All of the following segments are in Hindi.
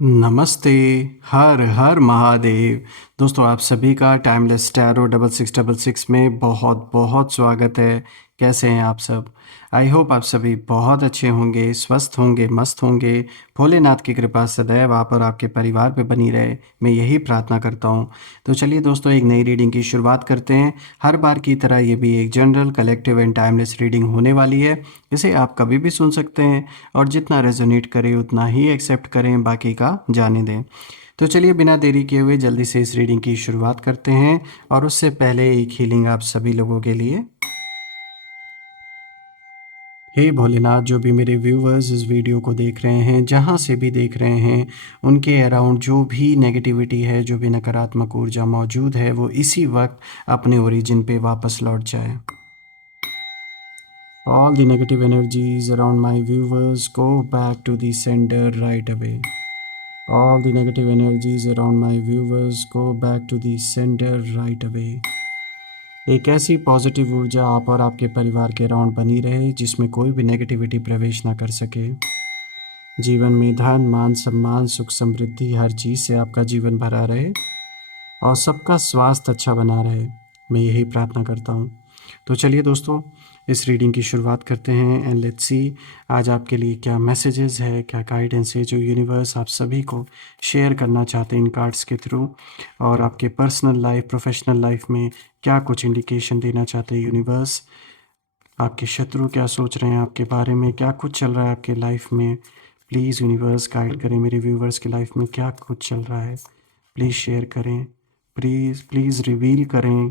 नमस्ते। हर हर महादेव। दोस्तों आप सभी का टाइमलेस टैरो 6666 में बहुत बहुत स्वागत है। कैसे हैं आप सब? आई होप आप सभी बहुत अच्छे होंगे, स्वस्थ होंगे, मस्त होंगे। भोलेनाथ की कृपा सदैव आप और आपके परिवार पे बनी रहे, मैं यही प्रार्थना करता हूँ। तो चलिए दोस्तों, एक नई रीडिंग की शुरुआत करते हैं। हर बार की तरह ये भी एक general, collective and timeless reading होने वाली है। इसे आप कभी भी सुन सकते हैं और जितना रेजोनेट करे उतना ही एक्सेप्ट करें, बाकी का जाने दें। तो चलिए बिना देरी किए हुए जल्दी से इस रीडिंग की शुरुआत करते हैं। और उससे पहले एक हीलिंग आप सभी लोगों के लिए। हे भोलेनाथ, जो भी मेरे व्यूवर्स इस वीडियो को देख रहे हैं, जहाँ से भी देख रहे हैं, उनके अराउंड जो भी नेगेटिविटी है, जो भी नकारात्मक ऊर्जा मौजूद है, वो इसी वक्त अपने ओरिजिन पे वापस लौट जाए। All the negative energies around my viewers go back to the sender right away. All the negative energies around my viewers go back to the sender right away. एक ऐसी पॉजिटिव ऊर्जा आप और आपके परिवार के अराउंड बनी रहे जिसमें कोई भी नेगेटिविटी प्रवेश ना कर सके। जीवन में धन, मान, सम्मान, सुख, समृद्धि, हर चीज़ से आपका जीवन भरा रहे और सबका स्वास्थ्य अच्छा बना रहे, मैं यही प्रार्थना करता हूँ। तो चलिए दोस्तों, इस रीडिंग की शुरुआत करते हैं एंड लेट्स सी आज आपके लिए क्या मैसेजेस है, क्या गाइडेंस है जो यूनिवर्स आप सभी को शेयर करना चाहते हैं इन कार्ड्स के थ्रू, और आपके पर्सनल लाइफ, प्रोफेशनल लाइफ में क्या कुछ इंडिकेशन देना चाहते हैं यूनिवर्स। आपके शत्रु क्या सोच रहे हैं आपके बारे में, क्या कुछ चल रहा है आपके लाइफ में। प्लीज़ यूनिवर्स गाइड करें मेरे व्यूवर्स की लाइफ में क्या कुछ चल रहा है। प्लीज़ शेयर करें, प्लीज़ प्लीज़ रिवील करें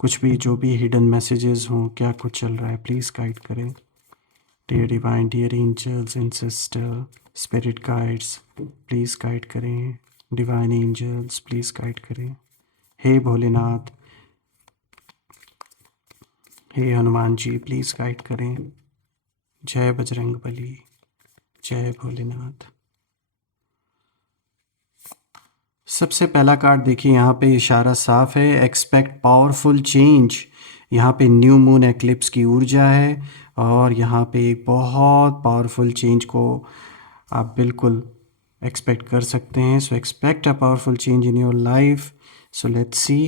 कुछ भी, जो भी हिडन मैसेजेस हों, क्या कुछ चल रहा है, प्लीज़ गाइड करें। Dear divine, dear angels and sister, spirit guides, please guide करें। डिवाइन एंजल्स प्लीज़ गाइड करें। हे भोलेनाथ, हे हनुमान जी प्लीज़ गाइड करें। जय बजरंग बली, जय भोलेनाथ। सबसे पहला कार्ड देखिए, यहाँ पे इशारा साफ है, एक्सपेक्ट पावरफुल चेंज। यहाँ पे न्यू मून एक्लिप्स की ऊर्जा है और यहाँ पे एक बहुत पावरफुल चेंज को आप बिल्कुल एक्सपेक्ट कर सकते हैं। So expect a powerful change in your life. So let's see.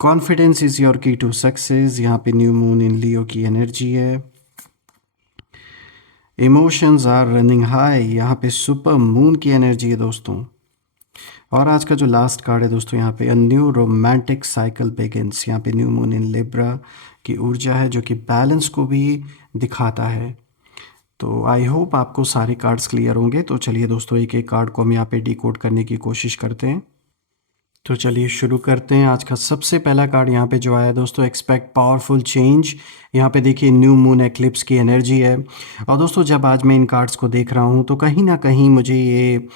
Confidence is your key to success. यहाँ पे न्यू मून इन लियो की एनर्जी है। इमोशंस आर रनिंग हाई, यहाँ पे सुपर मून की एनर्जी है दोस्तों। और आज का जो लास्ट कार्ड है दोस्तों, यहाँ पे a new romantic cycle begins. यहाँ पे न्यू मून इन लिब्रा की ऊर्जा है जो कि बैलेंस को भी दिखाता है। तो आई होप आपको सारे कार्ड्स क्लियर होंगे। तो चलिए दोस्तों, एक एक कार्ड को हम यहाँ पे डिकोड करने की कोशिश करते हैं। तो चलिए शुरू करते हैं। आज का सबसे पहला कार्ड यहाँ पे जो आया है दोस्तों, एक्सपेक्ट पावरफुल चेंज। यहाँ पे देखिए न्यू मून एक्लिप्स की एनर्जी है। और दोस्तों, जब आज मैं इन कार्ड्स को देख रहा हूँ तो कहीं ना कहीं मुझे ये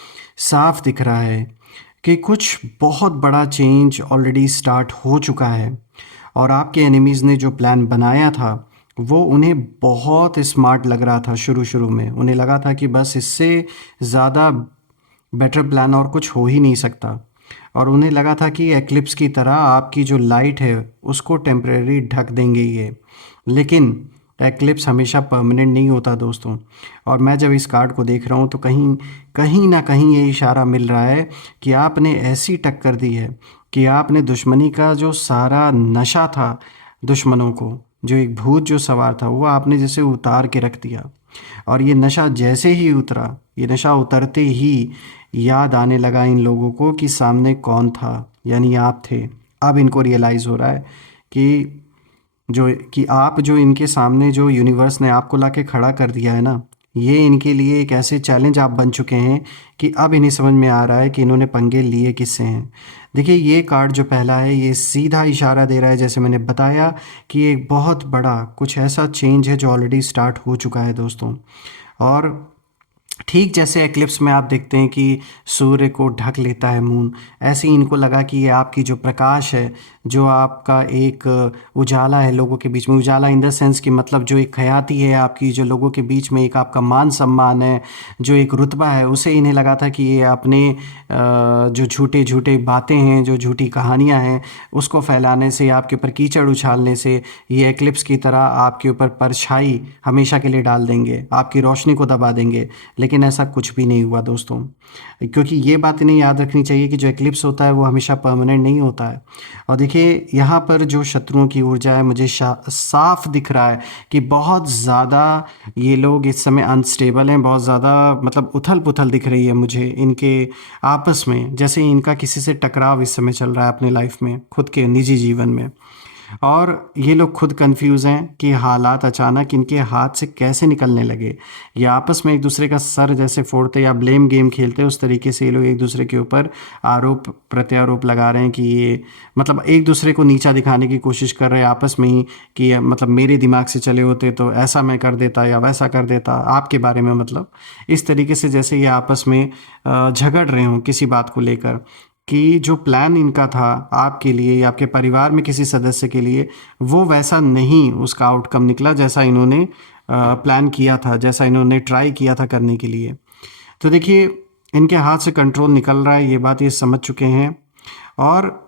साफ दिख रहा है कि कुछ बहुत बड़ा चेंज ऑलरेडी स्टार्ट हो चुका है। और आपके एनिमीज़ ने जो प्लान बनाया था वो उन्हें बहुत स्मार्ट लग रहा था। शुरू शुरू में उन्हें लगा था कि बस इससे ज़्यादा बेटर प्लान और कुछ हो ही नहीं सकता। और उन्हें लगा था कि एक्लिप्स की तरह आपकी जो लाइट है उसको टेम्परेरी ढक देंगे ये। लेकिन एक्लिप्स हमेशा परमानेंट नहीं होता दोस्तों। और मैं जब इस कार्ड को देख रहा हूँ तो कहीं कहीं ना कहीं ये इशारा मिल रहा है कि आपने ऐसी टक्कर दी है कि आपने दुश्मनी का जो सारा नशा था, दुश्मनों को जो एक भूत जो सवार था, वो आपने जैसे उतार के रख दिया। और ये नशा जैसे ही उतरा, ये नशा उतरते ही याद आने लगा इन लोगों को कि सामने कौन था, यानी आप थे। अब इनको रियलाइज़ हो रहा है कि कि आप जो इनके सामने, जो यूनिवर्स ने आपको लाके खड़ा कर दिया है ना, ये इनके लिए एक ऐसे चैलेंज आप बन चुके हैं कि अब इन्हें समझ में आ रहा है कि इन्होंने पंगे लिए किससे हैं। देखिए ये कार्ड जो पहला है, ये सीधा इशारा दे रहा है, जैसे मैंने बताया, कि एक बहुत बड़ा कुछ ऐसा चेंज है जो ऑलरेडी स्टार्ट हो चुका है दोस्तों। और ठीक जैसे एक्लिप्स में आप देखते हैं कि सूर्य को ढक लेता है मून, ऐसे ही इनको लगा कि ये आपकी जो प्रकाश है, जो आपका एक उजाला है लोगों के बीच में, उजाला इन द सेंस कि मतलब जो एक हयाती है आपकी, जो लोगों के बीच में एक आपका मान सम्मान है, जो एक रुतबा है, उसे इन्हें लगा था कि ये अपने जो झूठे झूठे बातें हैं, जो झूठी कहानियाँ हैं, उसको फैलाने से, आपके ऊपर कीचड़ उछालने से, ये एक्लिप्स की तरह आपके ऊपर परछाई हमेशा के लिए डाल देंगे, आपकी रोशनी को दबा देंगे। लेकिन लेकिन ऐसा कुछ भी नहीं हुआ दोस्तों, क्योंकि ये बात इन्हें याद रखनी चाहिए कि जो एक्लिप्स होता है वो हमेशा परमानेंट नहीं होता है। और देखिए यहाँ पर जो शत्रुओं की ऊर्जा है, मुझे साफ दिख रहा है कि बहुत ज़्यादा ये लोग इस समय अनस्टेबल हैं, बहुत ज़्यादा मतलब उथल पुथल दिख रही है मुझे इनके आपस में, जैसे इनका किसी से टकराव इस समय चल रहा है अपने लाइफ में, खुद के निजी जीवन में। और ये लोग खुद कंफ्यूज हैं कि हालात अचानक इनके हाथ से कैसे निकलने लगे। ये आपस में एक दूसरे का सर जैसे फोड़ते या ब्लेम गेम खेलते, उस तरीके से ये लोग एक दूसरे के ऊपर आरोप प्रत्यारोप लगा रहे हैं कि ये मतलब एक दूसरे को नीचा दिखाने की कोशिश कर रहे हैं आपस में ही कि मतलब मेरे दिमाग से चले होते तो ऐसा मैं कर देता या वैसा कर देता आपके बारे में, मतलब इस तरीके से जैसे ये आपस में झगड़ रहे हों किसी बात को लेकर, कि जो प्लान इनका था आपके लिए या आपके परिवार में किसी सदस्य के लिए, वो वैसा नहीं उसका आउटकम निकला जैसा इन्होंने प्लान किया था, जैसा इन्होंने ट्राई किया था करने के लिए। तो देखिए इनके हाथ से कंट्रोल निकल रहा है, ये बात ये समझ चुके हैं। और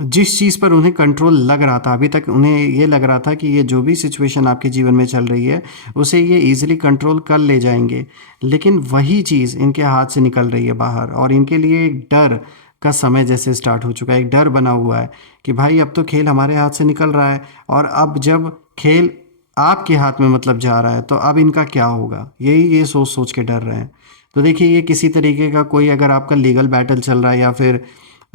जिस चीज़ पर उन्हें कंट्रोल लग रहा था अभी तक, उन्हें ये लग रहा था कि ये जो भी सिचुएशन आपके जीवन में चल रही है उसे ये इजीली कंट्रोल कर ले जाएंगे, लेकिन वही चीज़ इनके हाथ से निकल रही है बाहर, और इनके लिए एक डर का समय जैसे स्टार्ट हो चुका है, एक डर बना हुआ है कि भाई अब तो खेल हमारे हाथ से निकल रहा है, और अब जब खेल आपके हाथ में मतलब जा रहा है तो अब इनका क्या होगा, यही ये सोच सोच के डर रहे हैं। तो देखिए ये किसी तरीके का कोई अगर आपका लीगल बैटल चल रहा है या फिर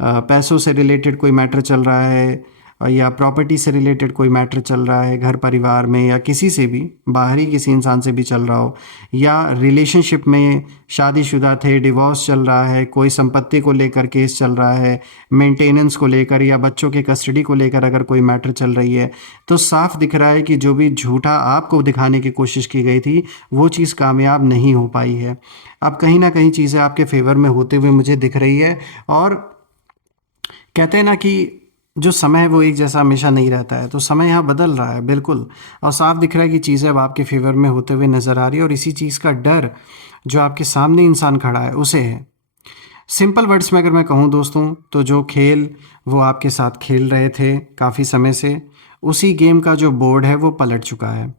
पैसों से रिलेटेड कोई मैटर चल रहा है, या प्रॉपर्टी से रिलेटेड कोई मैटर चल रहा है घर परिवार में, या किसी से भी बाहरी किसी इंसान से भी चल रहा हो, या रिलेशनशिप में शादीशुदा थे डिवोर्स चल रहा है, कोई संपत्ति को लेकर केस चल रहा है, मेंटेनेंस को लेकर या बच्चों के कस्टडी को लेकर अगर कोई मैटर चल रही है, तो साफ दिख रहा है कि जो भी झूठा आपको दिखाने की कोशिश की गई थी वो चीज़ कामयाब नहीं हो पाई है। अब कहीं ना कहीं चीज़ें आपके फेवर में होते हुए मुझे दिख रही है। और कहते हैं ना कि जो समय है वो एक जैसा हमेशा नहीं रहता है, तो समय यहाँ बदल रहा है बिल्कुल, और साफ दिख रहा है कि चीज़ें अब आपके फेवर में होते हुए नज़र आ रही है, और इसी चीज़ का डर जो आपके सामने इंसान खड़ा है उसे है। सिंपल वर्ड्स में अगर मैं कहूँ दोस्तों, तो जो खेल वो आपके साथ खेल रहे थे काफ़ी समय से, उसी गेम का जो बोर्ड है वो पलट चुका है,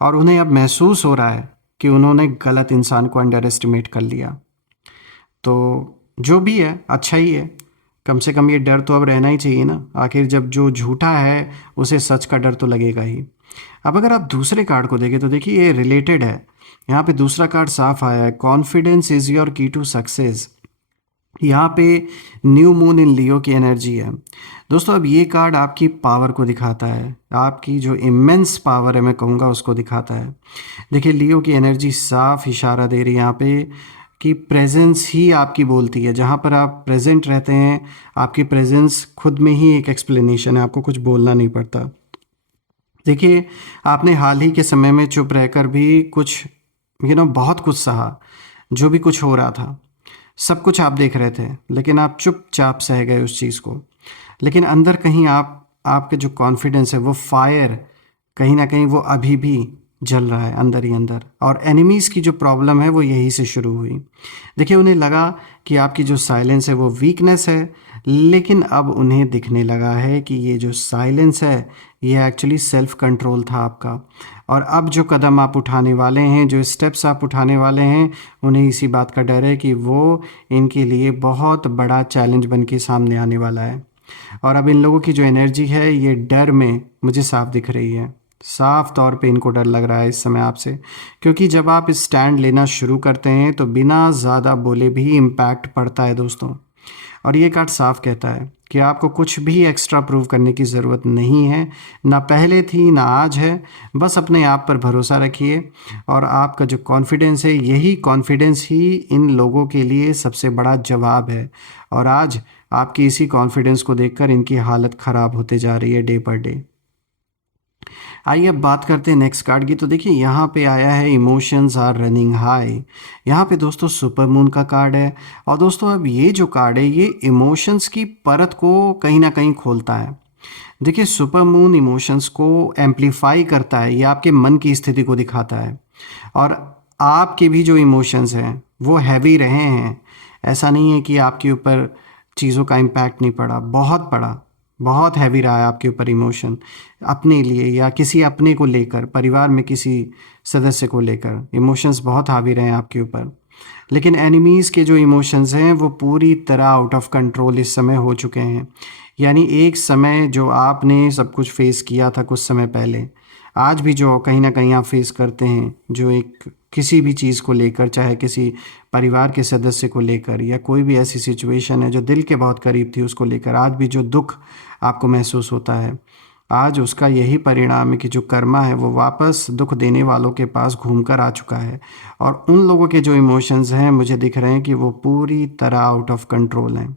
और उन्हें अब महसूस हो रहा है कि उन्होंने गलत इंसान को अंडर एस्टिमेट कर लिया। तो जो भी है अच्छा ही है, कम से कम ये डर तो अब रहना ही चाहिए ना, आखिर जब जो झूठा है उसे सच का डर तो लगेगा ही। अब अगर आप दूसरे कार्ड को देखें तो देखिए ये रिलेटेड है। यहाँ पे दूसरा कार्ड साफ आया है, confidence is your key to success. यहाँ पे न्यू मून इन लियो की एनर्जी है दोस्तों। अब ये कार्ड आपकी पावर को दिखाता है, आपकी जो इमेंस पावर है मैं कहूँगा उसको दिखाता है। देखिए लियो की एनर्जी साफ इशारा दे रही है यहाँ पे कि प्रेजेंस ही आपकी बोलती है, जहाँ पर आप प्रेजेंट रहते हैं आपकी प्रेजेंस खुद में ही एक एक्सप्लेनेशन है, आपको कुछ बोलना नहीं पड़ता। देखिए आपने हाल ही के समय में चुप रहकर भी कुछ बहुत कुछ सहा, जो भी कुछ हो रहा था सब कुछ आप देख रहे थे, लेकिन आप चुपचाप सह गए उस चीज़ को। लेकिन अंदर कहीं आपके जो कॉन्फिडेंस है वो फायर कहीं ना कहीं वो अभी भी जल रहा है अंदर ही अंदर, और एनिमीज़ की जो प्रॉब्लम है वो यहीं से शुरू हुई। देखिए उन्हें लगा कि आपकी जो साइलेंस है वो वीकनेस है, लेकिन अब उन्हें दिखने लगा है कि ये जो साइलेंस है ये एक्चुअली सेल्फ कंट्रोल था आपका। और अब जो कदम आप उठाने वाले हैं, जो स्टेप्स आप उठाने वाले हैं, उन्हें इसी बात का डर है कि वो इनके लिए बहुत बड़ा चैलेंज बन के सामने आने वाला है। और अब इन लोगों की जो एनर्जी है ये डर में मुझे साफ दिख रही है, साफ तौर पे इनको डर लग रहा है इस समय आपसे, क्योंकि जब आप स्टैंड लेना शुरू करते हैं तो बिना ज़्यादा बोले भी इम्पैक्ट पड़ता है दोस्तों। और ये कार्ड साफ कहता है कि आपको कुछ भी एक्स्ट्रा प्रूव करने की ज़रूरत नहीं है, ना पहले थी ना आज है। बस अपने आप पर भरोसा रखिए, और आपका जो कॉन्फिडेंस है यही कॉन्फिडेंस ही इन लोगों के लिए सबसे बड़ा जवाब है। और आज आपकी इसी कॉन्फिडेंस को देखकर इनकी हालत ख़राब होते जा रही है डे पर डे। आइए अब बात करते हैं नेक्स्ट कार्ड की। तो देखिए यहाँ पे आया है इमोशंस आर रनिंग हाई। यहाँ पे दोस्तों सुपर मून का कार्ड है, और दोस्तों अब ये जो कार्ड है ये इमोशंस की परत को कहीं ना कहीं खोलता है। देखिए सुपर मून इमोशंस को एम्पलीफाई करता है, ये आपके मन की स्थिति को दिखाता है। और आपके भी जो इमोशंस हैं वो हैवी रहे हैं, ऐसा नहीं है कि आपके ऊपर चीज़ों का इम्पैक्ट नहीं पड़ा, बहुत पड़ा। बहुत हैवी रहा है आपके ऊपर इमोशन, अपने लिए या किसी अपने को लेकर, परिवार में किसी सदस्य को लेकर इमोशंस बहुत हावी रहे हैं आपके ऊपर। लेकिन एनिमीज़ के जो इमोशंस हैं वो पूरी तरह आउट ऑफ कंट्रोल इस समय हो चुके हैं। यानी एक समय जो आपने सब कुछ फेस किया था कुछ समय पहले, आज भी जो कहीं ना कहीं आप फेस करते हैं, जो एक किसी भी चीज़ को लेकर, चाहे किसी परिवार के सदस्य को लेकर या कोई भी ऐसी सिचुएशन है जो दिल के बहुत करीब थी उसको लेकर, आज भी जो दुख आपको महसूस होता है, आज उसका यही परिणाम है कि जो कर्मा है वो वापस दुख देने वालों के पास घूम कर आ चुका है। और उन लोगों के जो इमोशंस हैं मुझे दिख रहे हैं कि वो पूरी तरह आउट ऑफ कंट्रोल हैं।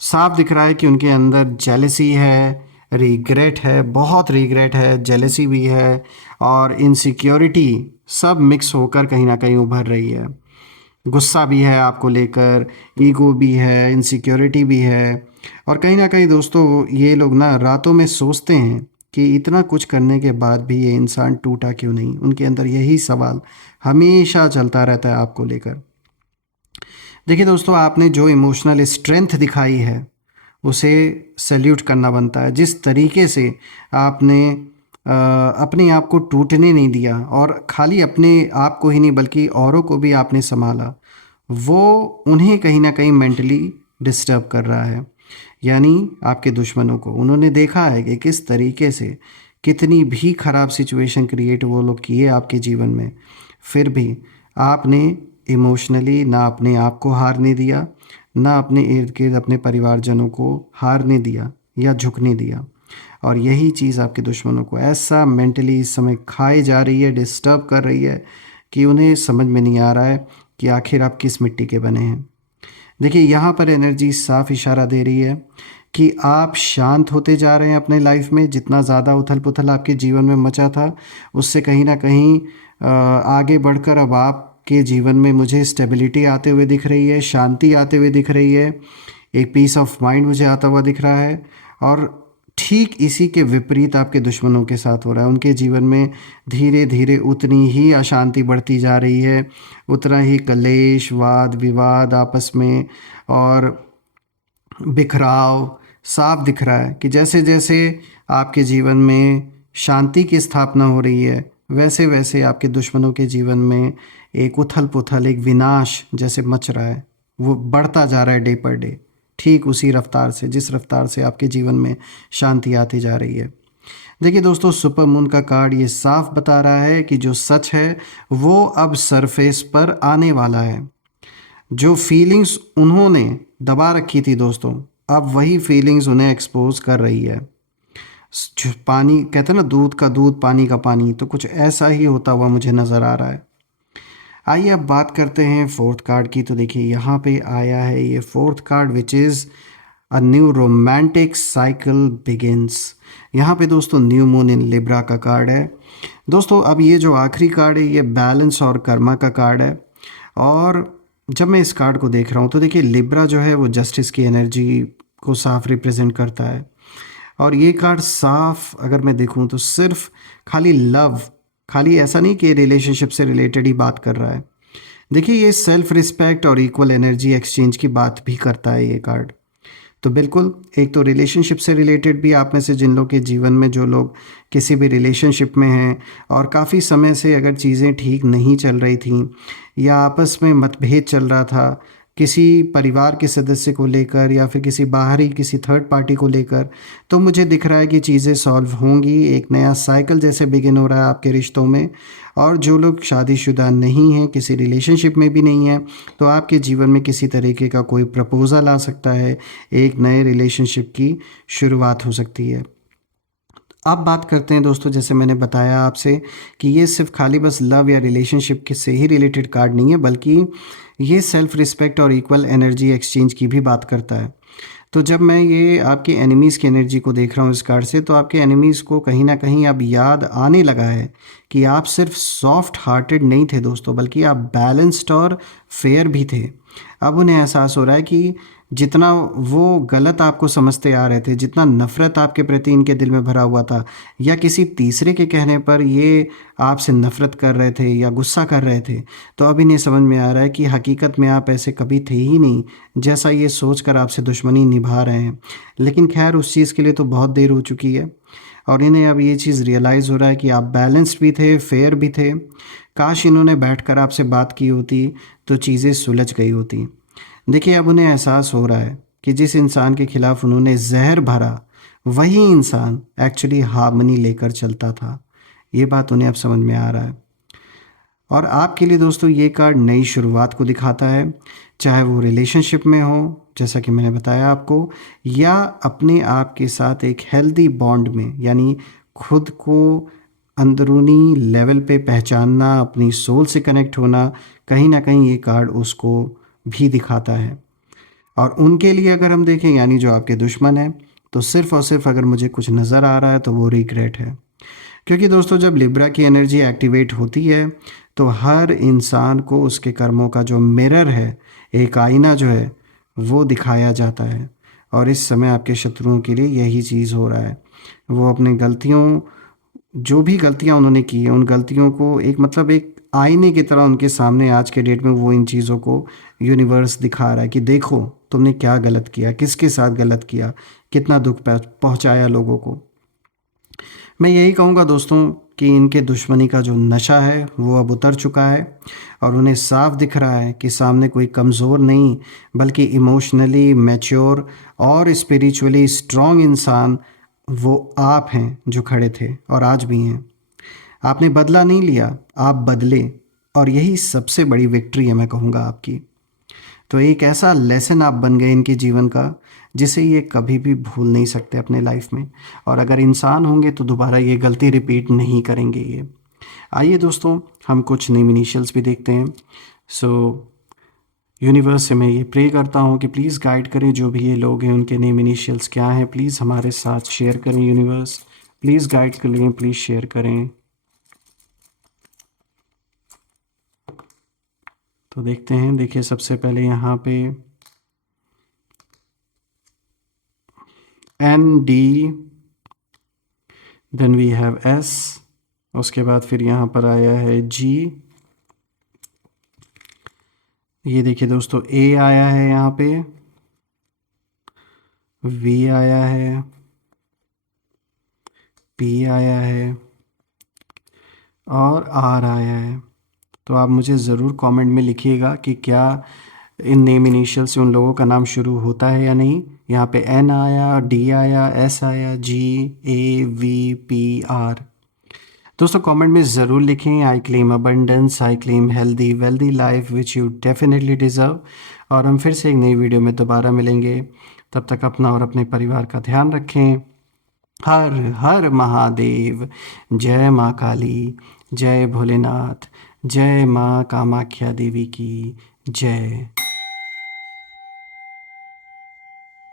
साफ दिख रहा है कि उनके अंदर जेलसी है, रिग्रेट है, बहुत रिग्रेट है, जेलसी भी है, और इनसिक्योरिटी सब मिक्स होकर कहीं ना कहीं उभर रही है। गुस्सा भी है आपको लेकर, ईगो भी है, इनसिक्योरिटी भी है। और कहीं ना कहीं दोस्तों ये लोग ना रातों में सोचते हैं कि इतना कुछ करने के बाद भी ये इंसान टूटा क्यों नहीं। उनके अंदर यही सवाल हमेशा चलता रहता है आपको लेकर। देखिए दोस्तों, आपने जो इमोशनल स्ट्रेंथ दिखाई है उसे सैल्यूट करना बनता है। जिस तरीके से आपने अपने आप को टूटने नहीं दिया, और खाली अपने आप को ही नहीं बल्कि औरों को भी आपने संभाला, वो उन्हें कहीं ना कहीं मेंटली डिस्टर्ब कर रहा है। यानी आपके दुश्मनों को उन्होंने देखा है कि किस तरीके से कितनी भी ख़राब सिचुएशन क्रिएट वो लोग किए आपके जीवन में, फिर भी आपने इमोशनली ना अपने आप को हारने दिया, ना अपने इर्द गिर्द अपने परिवारजनों को हारने दिया या झुकने दिया। और यही चीज़ आपके दुश्मनों को ऐसा मेंटली इस समय खाए जा रही है, डिस्टर्ब कर रही है कि उन्हें समझ में नहीं आ रहा है कि आखिर आप किस मिट्टी के बने हैं। देखिए यहाँ पर एनर्जी साफ इशारा दे रही है कि आप शांत होते जा रहे हैं अपने लाइफ में। जितना ज़्यादा उथल पुथल आपके जीवन में मचा था उससे कहीं ना कहीं आगे बढ़कर अब आपके जीवन में मुझे स्टेबिलिटी आते हुए दिख रही है, शांति आते हुए दिख रही है, एक पीस ऑफ माइंड मुझे आता हुआ दिख रहा है। और ठीक इसी के विपरीत आपके दुश्मनों के साथ हो रहा है। उनके जीवन में धीरे धीरे उतनी ही अशांति बढ़ती जा रही है, उतना ही कलेश, वाद विवाद आपस में और बिखराव साफ दिख रहा है कि जैसे जैसे आपके जीवन में शांति की स्थापना हो रही है, वैसे वैसे आपके दुश्मनों के जीवन में एक उथल पुथल, एक विनाश जैसे मच रहा है। वो बढ़ता जा रहा है डे पर डे, ठीक उसी रफ्तार से जिस रफ्तार से आपके जीवन में शांति आती जा रही है। देखिए दोस्तों, सुपर मून का कार्ड ये साफ बता रहा है कि जो सच है वो अब सरफेस पर आने वाला है। जो फीलिंग्स उन्होंने दबा रखी थी दोस्तों, अब वही फीलिंग्स उन्हें एक्सपोज कर रही है। जो पानी कहते हैं ना, दूध का दूध पानी का पानी, तो कुछ ऐसा ही होता हुआ मुझे नज़र आ रहा है। आइए अब बात करते हैं फोर्थ कार्ड की। तो देखिए यहाँ पे आया है ये fourth card which is a new romantic cycle begins. यहाँ पे दोस्तों न्यू मून इन लिब्रा का कार्ड है। दोस्तों अब ये जो आखिरी कार्ड है ये बैलेंस और कर्मा का कार्ड है। और जब मैं इस कार्ड को देख रहा हूँ तो देखिए लिब्रा जो है वो जस्टिस की एनर्जी को साफ रिप्रेजेंट करता है। और ये कार्ड साफ अगर मैं देखूँ तो सिर्फ खाली लव, खाली ऐसा नहीं कि रिलेशनशिप से रिलेटेड ही बात कर रहा है। देखिए ये सेल्फ रिस्पेक्ट और इक्वल एनर्जी एक्सचेंज की बात भी करता है ये कार्ड। तो बिल्कुल, एक तो रिलेशनशिप से रिलेटेड भी, आप में से जिन लोग के जीवन में जो लोग किसी भी रिलेशनशिप में हैं और काफ़ी समय से अगर चीज़ें ठीक नहीं चल रही थी या आपस में मतभेद चल रहा था किसी परिवार के सदस्य को लेकर या फिर किसी बाहरी किसी थर्ड पार्टी को लेकर, तो मुझे दिख रहा है कि चीज़ें सॉल्व होंगी। एक नया साइकिल जैसे बिगिन हो रहा है आपके रिश्तों में। और जो लोग शादीशुदा नहीं हैं, किसी रिलेशनशिप में भी नहीं हैं, तो आपके जीवन में किसी तरीके का कोई प्रपोज़ल आ सकता है, एक नए रिलेशनशिप की शुरुआत हो सकती है। अब बात करते हैं दोस्तों, जैसे मैंने बताया आपसे कि ये सिर्फ खाली बस लव या रिलेशनशिप के से ही रिलेटेड कार्ड नहीं है, बल्कि ये सेल्फ रिस्पेक्ट और इक्वल एनर्जी एक्सचेंज की भी बात करता है। तो जब मैं ये आपके एनिमीज़ की एनर्जी को देख रहा हूँ इस कार्ड से, तो आपके एनिमीज़ को कहीं ना कहीं अब याद आने लगा है कि आप सिर्फ सॉफ्ट हार्टेड नहीं थे दोस्तों, बल्कि आप बैलेंस्ड और फेयर भी थे। अब उन्हें एहसास हो रहा है कि जितना वो गलत आपको समझते आ रहे थे, जितना नफ़रत आपके प्रति इनके दिल में भरा हुआ था, या किसी तीसरे के कहने पर ये आपसे नफ़रत कर रहे थे या गुस्सा कर रहे थे, तो अब इन्हें समझ में आ रहा है कि हकीकत में आप ऐसे कभी थे ही नहीं, जैसा ये सोचकर आपसे दुश्मनी निभा रहे हैं। लेकिन खैर, उस चीज़ के लिए तो बहुत देर हो चुकी है, और इन्हें अब ये चीज़ रियलाइज़ हो रहा है कि आप बैलेंस्ड भी थे, फेयर भी थे। काश इन्होंने बैठकर आपसे बात की होती तो चीज़ें सुलझ गई होती। देखिए, अब उन्हें एहसास हो रहा है कि जिस इंसान के खिलाफ उन्होंने जहर भरा, वही इंसान एक्चुअली हार्मनी लेकर चलता था। ये बात उन्हें अब समझ में आ रहा है। और आपके लिए दोस्तों, ये कार्ड नई शुरुआत को दिखाता है, चाहे वो रिलेशनशिप में हो, जैसा कि मैंने बताया आपको, या अपने आप के साथ एक हेल्दी बॉन्ड में, यानी खुद को अंदरूनी लेवल पे पहचानना, अपनी सोल से कनेक्ट होना, कहीं ना कहीं ये कार्ड उसको भी दिखाता है। और उनके लिए अगर हम देखें, यानी जो आपके दुश्मन हैं, तो सिर्फ़ और सिर्फ अगर मुझे कुछ नज़र आ रहा है तो वो रिग्रेट है। क्योंकि दोस्तों, जब लिब्रा की एनर्जी एक्टिवेट होती है तो हर इंसान को उसके कर्मों का जो मिरर है, एक आईना जो है, वो दिखाया जाता है। और इस समय आपके शत्रुओं के लिए यही चीज़ हो रहा है। वो अपनी गलतियों, जो भी गलतियाँ उन्होंने की हैं, उन गलतियों को एक मतलब एक आईने की तरह उनके सामने आज के डेट में वो इन चीज़ों को यूनिवर्स दिखा रहा है कि देखो तुमने क्या गलत किया, किसके साथ गलत किया, कितना दुख पहुंचाया लोगों को। मैं यही कहूँगा दोस्तों कि इनके दुश्मनी का जो नशा है वो अब उतर चुका है, और उन्हें साफ दिख रहा है कि सामने कोई कमज़ोर नहीं, बल्कि इमोशनली मैच्योर और स्पिरिचुअली स्ट्रॉन्ग इंसान वो आप हैं, जो खड़े थे और आज भी हैं। आपने बदला नहीं लिया, आप बदले, और यही सबसे बड़ी विक्ट्री है, मैं कहूँगा आपकी। तो एक ऐसा लेसन आप बन गए इनके जीवन का, जिसे ये कभी भी भूल नहीं सकते अपने लाइफ में। और अगर इंसान होंगे तो दोबारा ये गलती रिपीट नहीं करेंगे ये। आइए दोस्तों, हम कुछ नेम इनिशियल्स भी देखते हैं। सो यूनिवर्स से मैं ये प्रे करता हूँ कि प्लीज़ गाइड करें, जो भी ये लोग हैं उनके नेम इनिशियल्स क्या हैं, प्लीज़ हमारे साथ शेयर करें। यूनिवर्स प्लीज़ गाइड करें, प्लीज़ शेयर करें। तो देखते हैं। देखिए, सबसे पहले यहाँ पे ND, then we have S, उसके बाद फिर यहाँ पर आया है G। ये देखिए दोस्तों, A आया है यहाँ पे, V आया है, P आया है, और R आया है। तो आप मुझे ज़रूर कमेंट में लिखिएगा कि क्या इन नेम इनिशियल से उन लोगों का नाम शुरू होता है या नहीं। यहाँ पे N आया, D आया, S आया, G, A, V, P, R। दोस्तों कमेंट में ज़रूर लिखें, I claim abundance, I claim healthy wealthy life which you definitely deserve. और हम फिर से एक नई वीडियो में दोबारा मिलेंगे। तब तक अपना और अपने परिवार का ध्यान रखें। हर हर महादेव। जय माँ काली, जय भोलेनाथ, जय माँ कामाख्या देवी की जय।